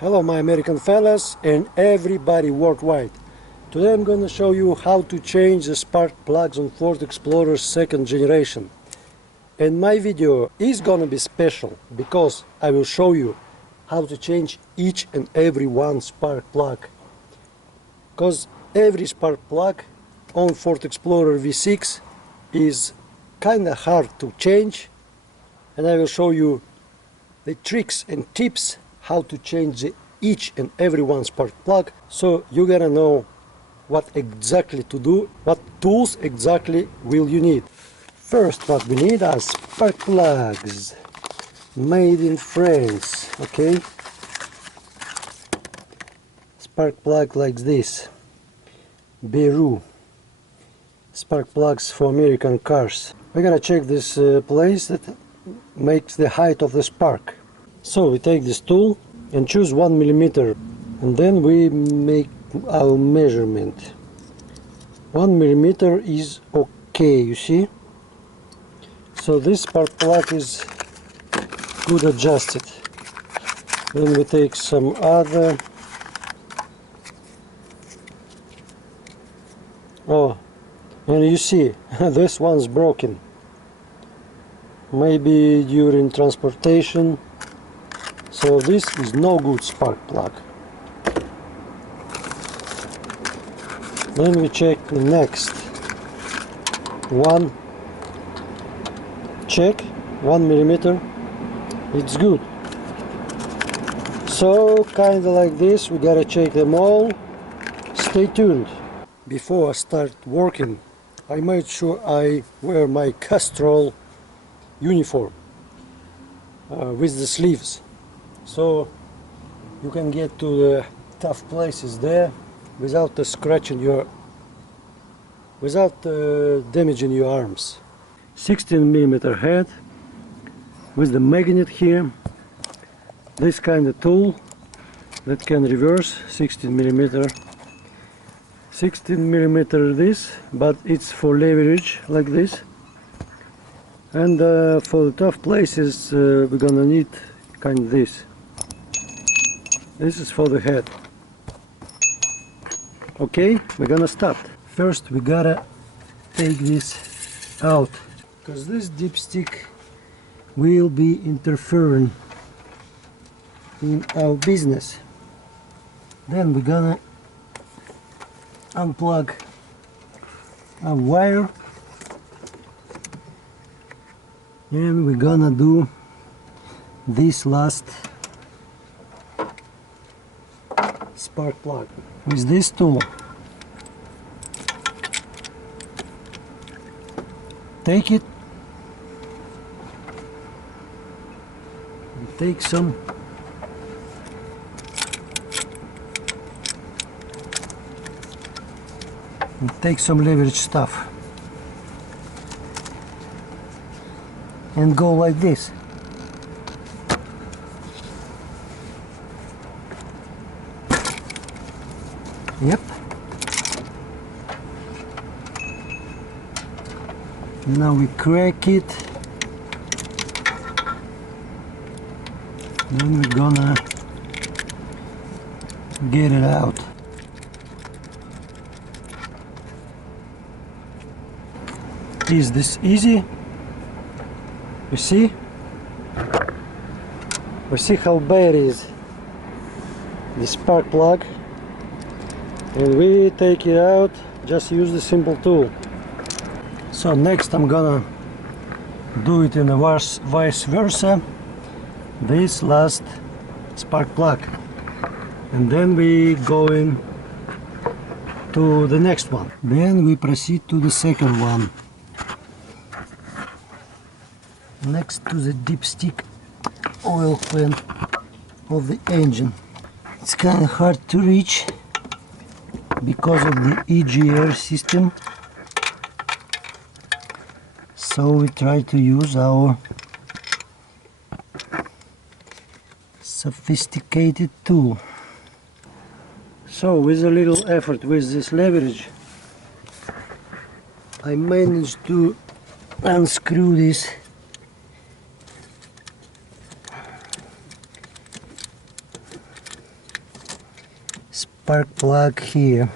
Hello my American fellas and everybody worldwide. Today I'm going to show you how to change the spark plugs on Ford Explorer 2nd generation. And my video is gonna be special because I will show you how to change each and every one spark plug. Because every spark plug on Ford Explorer V6 is kinda hard to change, and I will show you the tricks and tips how to change each and every one spark plug, so you gotta know what exactly to do, what tools exactly will you need. First, what we need are spark plugs made in France. Okay, spark plug like this, Beru spark plugs for American cars. We gotta check this place that makes the height of the spark. So we take this tool and choose 1 millimeter, and then we make our measurement. 1 millimeter is okay, you see. So this spark plug is good adjusted. Then we take some other. Oh, and you see this one's broken, maybe during transportation. So this is no good spark plug. Then we check the next one. Check 1 millimeter. It's good. So kinda like this, we gotta check them all. Stay tuned. Before I start working, I made sure I wear my Castrol uniform with the sleeves, so you can get to the tough places there without damaging your arms. 16 millimeter head with the magnet here. This kind of tool that can reverse 16 millimeter. 16 millimeter this, but it's for leverage like this. And for the tough places we're gonna need kind of this. This is for the head. Okay, we're gonna start. First we gotta take this out, because this dipstick will be interfering in our business. Then we're gonna unplug a wire, and we're gonna do this last spark plug with this tool. Take it and take some leverage stuff and go like this. Yep. Now we crack it. Then we're gonna get it out. Is this easy? You see? We see how bad is the spark plug, and we take it out. Just use the simple tool. So next I'm gonna do it in a vice versa, this last spark plug, and then we go in to the next one. Then we proceed to the second one, next to the dipstick oil pan of the engine. It's kind of hard to reach because of the EGR system, so we try to use our sophisticated tool. So with a little effort with this leverage, I managed to unscrew this spark plug here.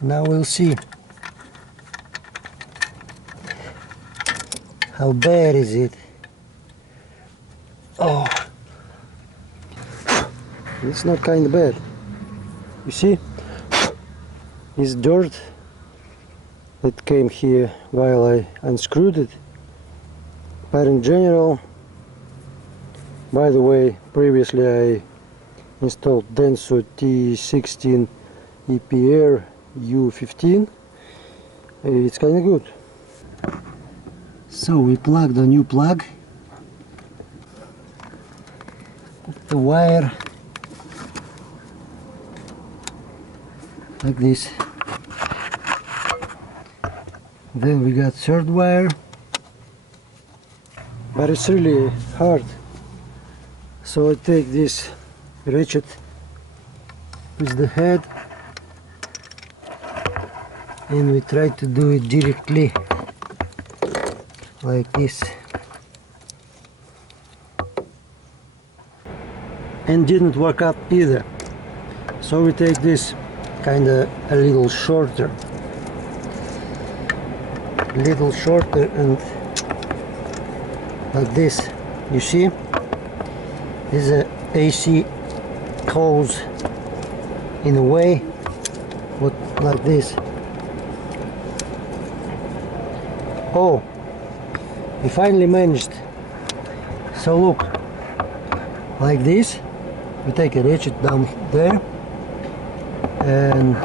Now we'll see how bad is it. Oh, it's not kind of bad. You see, it's dirt that came here while I unscrewed it. But in general, by the way, previously I installed Denso T16 EPR U15. It's kind of good. So we plugged a new plug. Put the wire like this. Then we got third wire, but it's really hard. So I take this ratchet with the head and we try to do it directly like this, and didn't work out either. So we take this kinda a little shorter and like this. You see, this is a AC hose in a way, but like this. Oh, we finally managed. So look, like this, we take a ratchet down there, and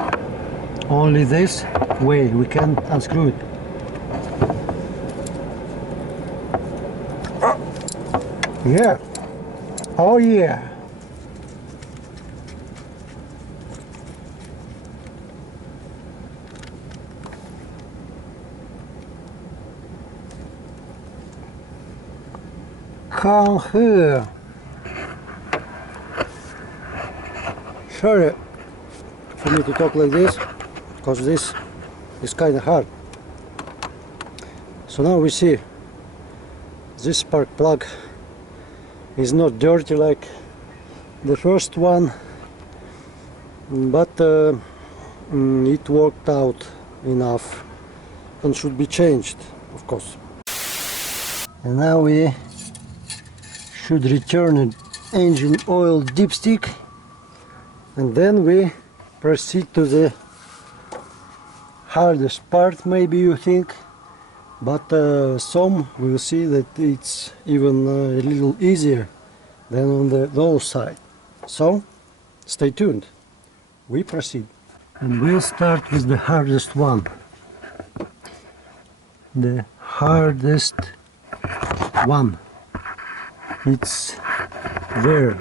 only this way we can unscrew it. Yeah. Oh yeah. Come here. Sorry for me to talk like this, because this is kind of hard. So now we see this spark plug is not dirty like the first one, but it worked out enough and should be changed, of course. And now we should return an engine oil dipstick, and then we proceed to the hardest part, maybe you think, but some will see that it's even a little easier than on the low side. So stay tuned, we proceed. And we'll start with the hardest one. The hardest one. It's there.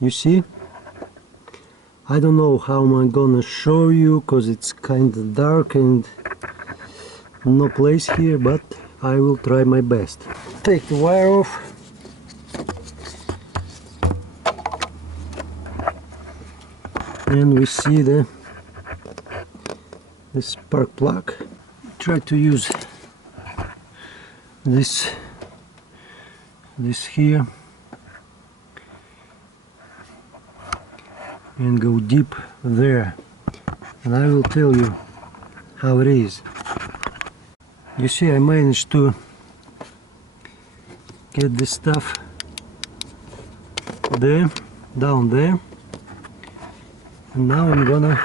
You see? I don't know how I'm gonna show you because it's kind of dark and no place here, but I will try my best. Take the wire off. And we see the spark plug. Try to use this here and go deep there, and I will tell you how it is. You see, I managed to get this stuff there, down there, and now I'm gonna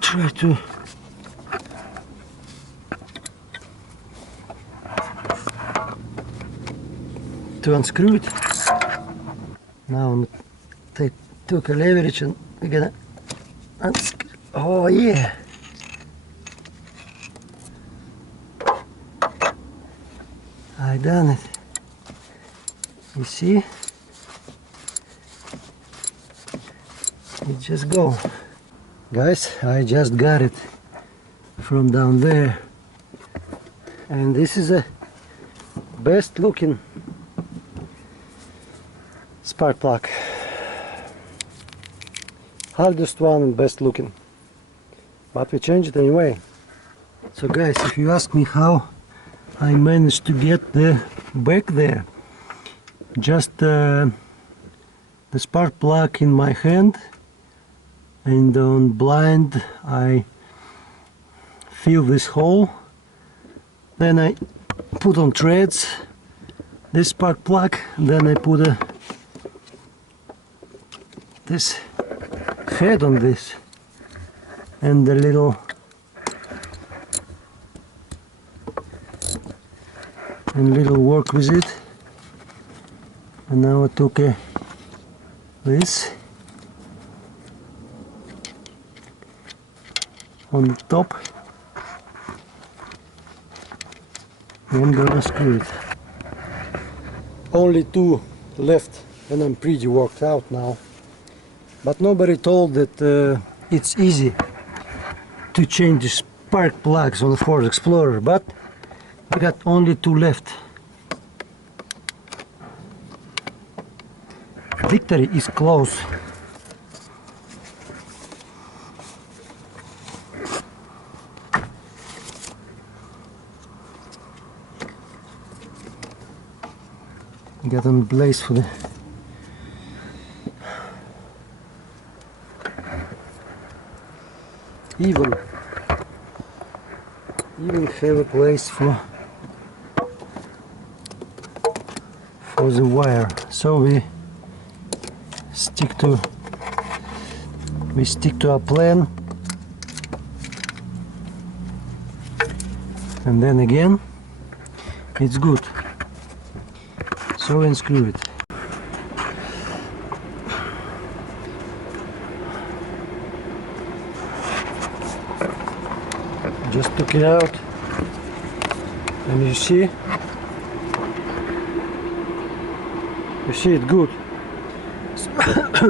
try to unscrew it. Now I'm took a leverage and we're gonna unscrew. Oh yeah! I done it. You see? It just go. Guys, I just got it from down there, and this is a best looking spark plug. hardest one and best looking, but we changed it anyway. So guys, if you ask me how I managed to get the back there, just the spark plug in my hand, and on blind I fill this hole, then I put on threads this spark plug, then I put this head on this and the little work with it. And now I took this on the top and I'm gonna screw it. Only two left and I'm pretty worked out now, but nobody told that it's easy to change the spark plugs on the Ford Explorer, but we got only two left. Victory is close. Got on place for the even have a place for the wire, so we stick to our plan, and then again it's good. So unscrew it. Just took it out, and you see it good.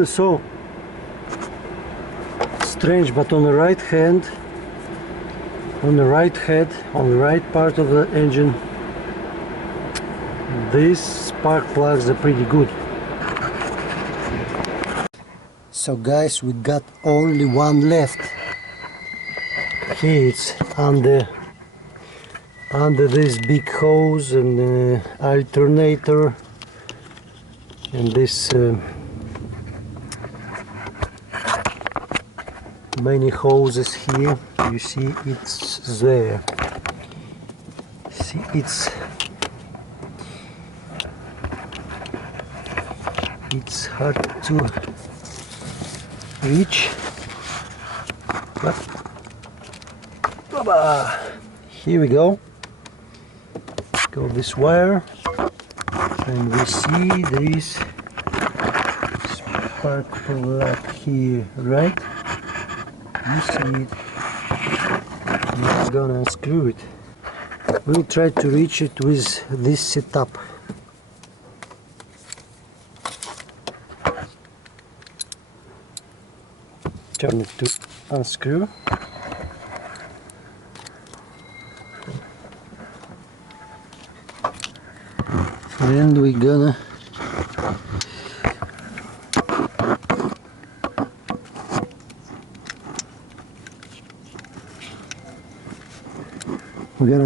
So strange, but on the right hand, on the right head, on the right part of the engine, these spark plugs are pretty good. So guys, we got only one left. Here it's under this big hose and alternator, and this many hoses here. You see it's there. See, it's hard to reach, but here we go. Go this wire, and we see there is spark plug here, right? You see it. We're gonna unscrew it. We'll try to reach it with this setup. Turn it to unscrew. And we're gonna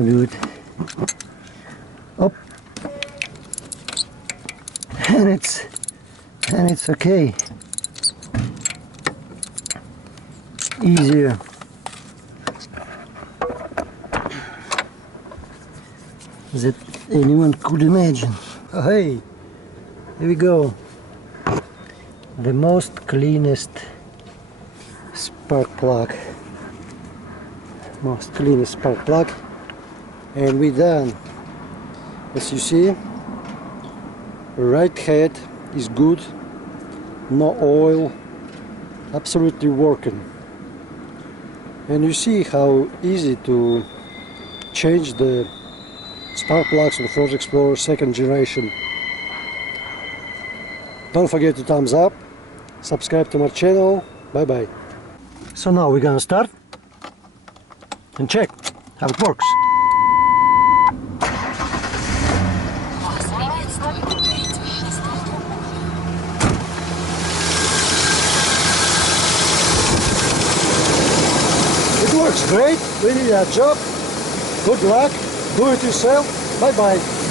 do it up, and it's okay. Easier. That anyone could imagine. Oh, hey, here we go. The most cleanest spark plug. Most cleanest spark plug. And we're done. As you see, right head is good. No oil. Absolutely working. And you see how easy to change the spark plugs on the Ford Explorer 2nd generation. Don't forget to thumbs up, subscribe to my channel. Bye bye. So now we're gonna start and check how it works. works great. We need a job. Good luck. Do it yourself. Bye bye.